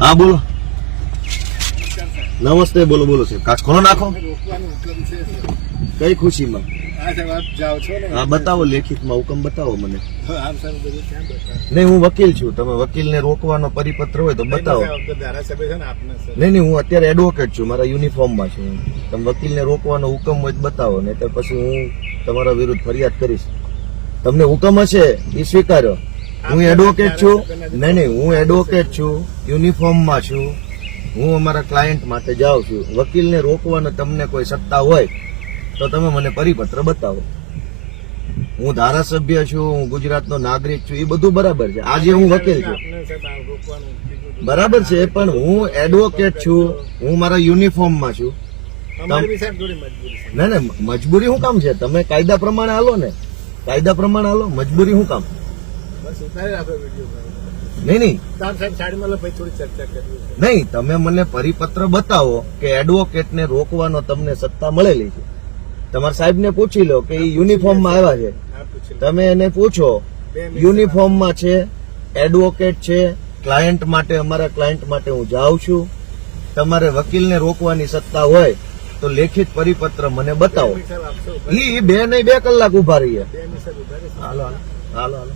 હા બોલો. નમસ્તે. બોલો બોલો સાહેબ. કાચ ખોલો નાખો. કઈ ખુશીમાં? હા બતાવો, લેખિતમાં હુકમ બતાવો મને. નહીં, હું વકીલ છું. તમે વકીલને રોકવાનો પરિપત્ર હોય તો બતાવો. નહીં, હું અત્યારે એડવોકેટ છું, મારા યુનિફોર્મમાં છું. તમે વકીલને રોકવાનો હુકમ હોય તો બતાવો, નહીં તો પછી હું તમારા વિરુદ્ધ ફરિયાદ કરીશ. તમને હુકમ હશે એ સ્વીકાર્યો. હું એડવોકેટ છું. નહીં, હું એડવોકેટ છું, યુનિફોર્મમાં છું. હું અમારા ક્લાયન્ટ માટે જાઉં છું. વકીલને રોકવાનો તમને કોઈ સત્તા હોય તો તમે મને પરિપત્ર બતાવો. હું ધારાસભ્ય છું, હું ગુજરાતનો નાગરિક છું, એ બધું બરાબર છે. આજે હું વકીલ છું, બરાબર છે, પણ હું એડવોકેટ છું, હું મારા યુનિફોર્મમાં છું. ના ના, મજબૂરી શું કામ છે? તમે કાયદા પ્રમાણે હાલો ને, કાયદા પ્રમાણે હાલો. મજબૂરી શું કામ? નહીં, તમે મને પરિપત્ર બતાવો કે એડવોકેટને રોકવાનો તમને સત્તા મળેલી છે. તમારા સાહેબને પૂછી લો કે એ યુનિફોર્મમાં આવ્યા છે. તમે એને પૂછો, યુનિફોર્મમાં છે, એડવોકેટ છે, ક્લાયન્ટ માટે, અમારા ક્લાયન્ટ માટે હું જાઉં છું. તમારે વકીલને રોકવાની સત્તા હોય તો લેખિત પરિપત્ર મને બતાવો. એ 2 કલાક ઉભા રહીએ. હાલો હાલો હાલો.